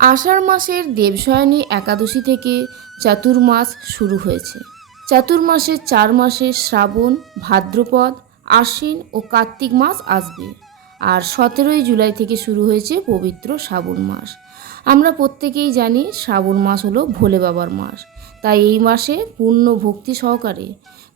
আষাঢ় মাসের দেবশয়নী একাদশী থেকে চাতুর্মাস শুরু হয়েছে। চাতুর্মাসের চার মাসে শ্রাবণ, ভাদ্রপদ, আশ্বিন ও কার্তিক মাস আসবে আর সতেরোই জুলাই থেকে শুরু হয়েছে পবিত্র শ্রাবণ মাস। আমরা প্রত্যেকেই জানি শ্রাবণ মাস হলো ভোলে বাবার মাস। তাই এই মাসে পূর্ণ ভক্তি সহকারে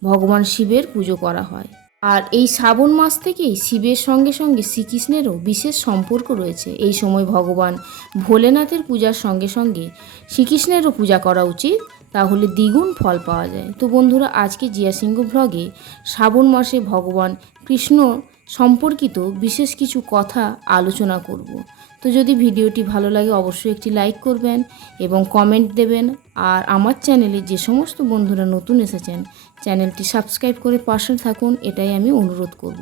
ভগবান শিবের পুজো করা হয়। আর এই শ্রাবণ মাস থেকেই শিবের সঙ্গে সঙ্গে শ্রীকৃষ্ণেরও বিশেষ সম্পর্ক রয়েছে। এই সময় ভগবান ভোলেনাথের পূজার সঙ্গে সঙ্গে শ্রীকৃষ্ণেরও পূজা করা উচিত। তাহলে দ্বিগুণ ফল পাওয়া যায়। তো বন্ধুরা, আজকে জিয়া সিংহ ব্লগে শ্রাবণ মাসে ভগবান কৃষ্ণ সম্পর্কিত বিশেষ কিছু কথা আলোচনা করব। তো যদি ভিডিওটি ভালো লাগে, অবশ্যই একটি লাইক করবেন এবং কমেন্ট দেবেন। আর আমার চ্যানেলে যে সমস্ত বন্ধুরা নতুন এসেছেন, চ্যানেলটি সাবস্ক্রাইব করে পাশে থাকুন, এটাই আমি অনুরোধ করব।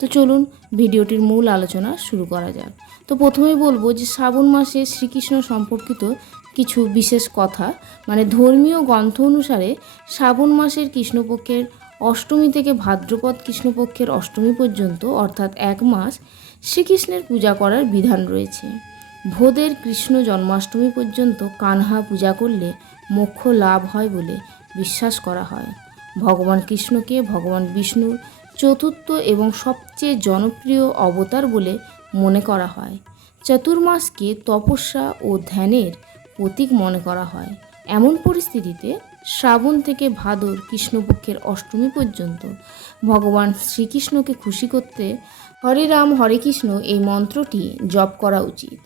তো চলুন, ভিডিওটির মূল আলোচনা শুরু করা যাক। তো প্রথমেই বলব যে, শ্রাবণ মাসে শ্রীকৃষ্ণ সম্পর্কিত কিছু বিশেষ কথা। মানে ধর্মীয় গ্রন্থ অনুসারে শ্রাবণ মাসের কৃষ্ণপক্ষের অষ্টমী থেকে ভাদ্রপদ কৃষ্ণপক্ষের অষ্টমী পর্যন্ত, অর্থাৎ এক মাস, শ্রীকৃষ্ণের পূজা করার বিধান রয়েছে। ভোদের কৃষ্ণ জন্মাষ্টমী পর্যন্ত কানহা পূজা করলে মোক্ষ লাভ হয় বলে বিশ্বাস করা হয়। ভগবান কৃষ্ণকে ভগবান বিষ্ণুর চতুর্থ এবং সবচেয়ে জনপ্রিয় অবতার বলে মনে করা হয়। চতুর্মাসকে তপস্যা ও ধ্যানের প্রতীক মনে করা হয়। এমন পরিস্থিতিতে শ্রাবণ থেকে ভাদর কৃষ্ণপক্ষের অষ্টমী পর্যন্ত ভগবান শ্রীকৃষ্ণকে খুশি করতে হরে রাম, হরে কৃষ্ণ এই মন্ত্রটি জপ করা উচিত।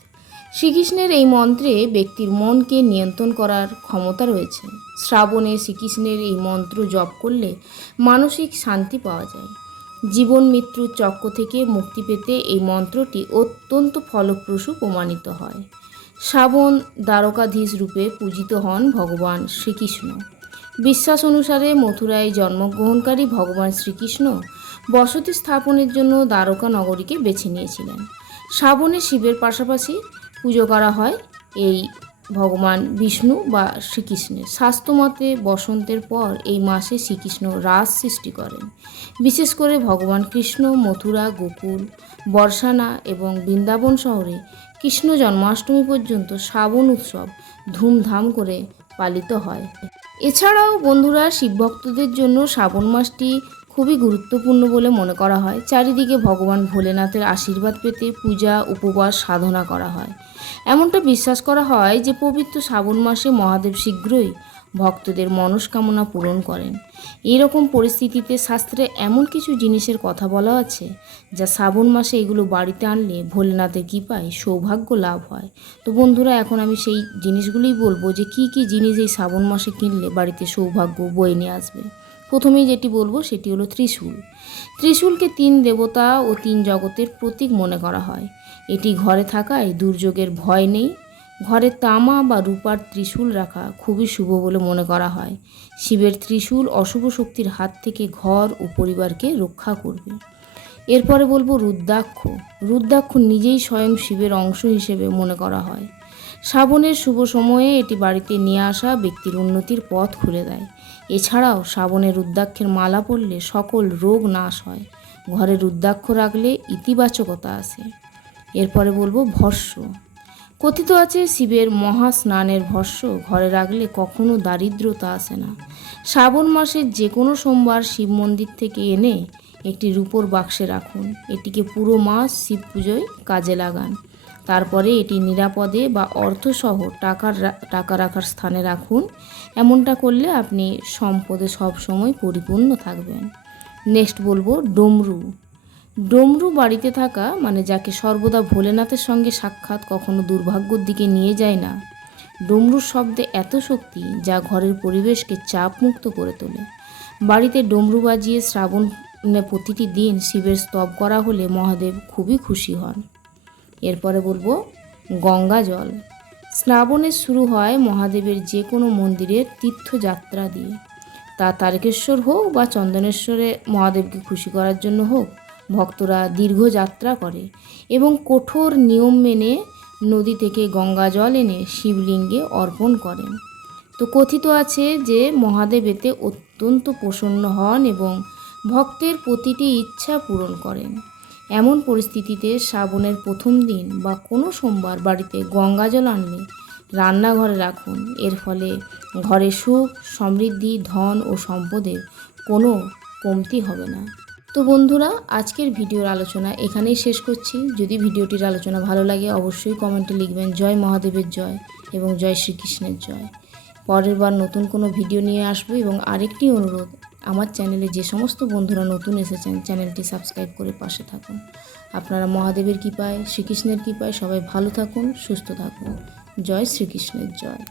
শ্রীকৃষ্ণের এই মন্ত্রে ব্যক্তির মনকে নিয়ন্ত্রণ করার ক্ষমতা রয়েছে। শ্রাবণে শ্রীকৃষ্ণের এই মন্ত্র জপ করলে মানসিক শান্তি পাওয়া যায়। জীবন মৃত্যুর চক্র থেকে মুক্তি পেতে এই মন্ত্রটি অত্যন্ত ফলপ্রসূ প্রমাণিত হয়। শ্রাবণ দ্বারকাধীশ রূপে পূজিত হন ভগবান শ্রীকৃষ্ণ। বিশ্বাস অনুসারে মথুরায় জন্মগ্রহণকারী ভগবান শ্রীকৃষ্ণ বসতি স্থাপনের জন্য দ্বারকা নগরীকে বেছে নিয়েছিলেন। শ্রাবণে শিবের পাশাপাশি পুজো করা হয় এই ভগবান বিষ্ণু বা শ্রীকৃষ্ণের। স্বাস্থ্যমতে বসন্তের পর এই মাসে শ্রীকৃষ্ণ রাস সৃষ্টি করেন। বিশেষ করে ভগবান কৃষ্ণ, মথুরা, গোকুল, বর্ষানা এবং বৃন্দাবন শহরে কৃষ্ণ জন্মাষ্টমী পর্যন্ত শ্রাবণ উৎসব ধুমধাম করে পালিত হয়। এছাড়াও বন্ধুরা শিব ভক্তদের জন্য শ্রাবণ মাসটি খুবই গুরুত্বপূর্ণ বলে মনে করা হয়। চারিদিকে ভগবান ভোলেনাথের আশীর্বাদ পেতে পূজা, উপবাস, সাধনা করা হয়। এমনটা বিশ্বাস করা হয় যে পবিত্র শ্রাবণ মাসে মহাদেব শীঘ্রই ভক্তদের মনস্কামনা পূরণ করেন। এইরকম পরিস্থিতিতে শাস্ত্রে এমন কিছু জিনিসের কথা বলা আছে যা শ্রাবণ মাসে এগুলো বাড়িতে আনলে ভোলেনাথের কৃপায় সৌভাগ্য লাভ হয়। তো বন্ধুরা, এখন আমি সেই জিনিসগুলোই বলব যে কি কি জিনিস এই শ্রাবণ মাসে কিনলে বাড়িতে সৌভাগ্য বয়ে নিয়ে আসবে। প্রথমেই যেটি বলব সেটি হলো ত্রিশূল। ত্রিশূলকে তিন দেবতা ও তিন জগতের প্রতীক মনে করা হয়। এটি ঘরে থাকায় দুর্যোগের ভয় নেই। ঘরে তামা বা রূপার ত্রিশূল রাখা খুবই শুভ বলে মনে করা হয়। শিবের ত্রিশূল অশুভ শক্তির হাত থেকে ঘর ও পরিবারকে রক্ষা করবে। এরপরে বলব রুদ্রাক্ষ। রুদ্রাক্ষ নিজেই স্বয়ং শিবের অংশ হিসেবে মনে করা হয়। শ্রাবণের শুভ সময়ে এটি বাড়িতে নিয়ে আসা ব্যক্তির উন্নতির পথ খুলে দেয়। এছাড়াও শ্রাবণের রুদ্রাক্ষের মালা পরলে সকল রোগ নাশ হয়। ঘরে রুদ্রাক্ষ রাখলে ইতিবাচকতা আসে। এরপরে বলব ভস্য। কথিত আছে শিবের মহা স্নানের ভস্য ঘরে রাখলে কখনো দারিদ্রতা আসে না। শ্রাবণ মাসের যে কোনো সোমবার শিব মন্দির থেকে এনে একটি রূপোর বাক্সে রাখুন। এটিকে পুরো মাস শিব পুজোয় কাজে লাগান। তারপরে এটি নিরাপদে বা অর্থসহ টাকার টাকা রাখার স্থানে রাখুন। এমনটা করলে আপনি সম্পদে সবসময় পরিপূর্ণ থাকবেন। নেক্সট বলব, ডমরু। ডমরু বাড়িতে থাকা মানে যাকে সর্বদা ভোলেনাথের সঙ্গে সাক্ষাৎ কখনো দুর্ভাগ্যর দিকে নিয়ে যায় না। ডমরুর শব্দে এত শক্তি যা ঘরের পরিবেশকে চাপমুক্ত করে তোলে। বাড়িতে ডমরু বাজিয়ে শ্রাবণ, প্রতিটি দিন শিবের স্তব করা হলে মহাদেব খুবই খুশি হন। এরপরে বলব গঙ্গা জল। শ্রাবণে শুরু হয় মহাদেবের যে কোনো মন্দিরের তীর্থযাত্রা দিয়ে। তা তারকেশ্বর হোক বা চন্দনেশ্বরে মহাদেবকে খুশি করার জন্য হোক, ভক্তরা দীর্ঘ যাত্রা করে এবং কঠোর নিয়ম মেনে নদী থেকে গঙ্গা জল এনে শিবলিঙ্গে অর্পণ করেন। তো কথিত আছে যে মহাদেব এতে অত্যন্ত প্রসন্ন হন এবং ভক্তের প্রতিটি ইচ্ছা পূরণ করেন। এমন পরিস্থিতিতে শ্রাবণের প্রথম দিন বা কোনো সোমবার বাড়িতে গঙ্গা জল আনলে রান্নাঘরে রাখুন। এর ফলে ঘরে সুখ, সমৃদ্ধি, ধন ও সম্পদের কোনো কমতি হবে না। তো বন্ধুরা, আজকের ভিডিওর আলোচনা এখানেই শেষ করছি। যদি ভিডিওটির আলোচনা ভালো লাগে, অবশ্যই কমেন্টে লিখবেন, জয় মহাদেবের জয় এবং জয় শ্রীকৃষ্ণের জয় পরের বার নতুন কোনো ভিডিও নিয়ে আসব এবং আরেকটি অনুরোধ আমার চ্যানেলে যে সমস্ত বন্ধুরা নতুন এসেছেন, চ্যানেলটি সাবস্ক্রাইব করে পাশে থাকুন। আপনারা মহাদেবের কৃপায়, শ্রীকৃষ্ণের কৃপায় সবাই ভালো থাকুন, সুস্থ থাকুন। জয় শ্রীকৃষ্ণের জয়।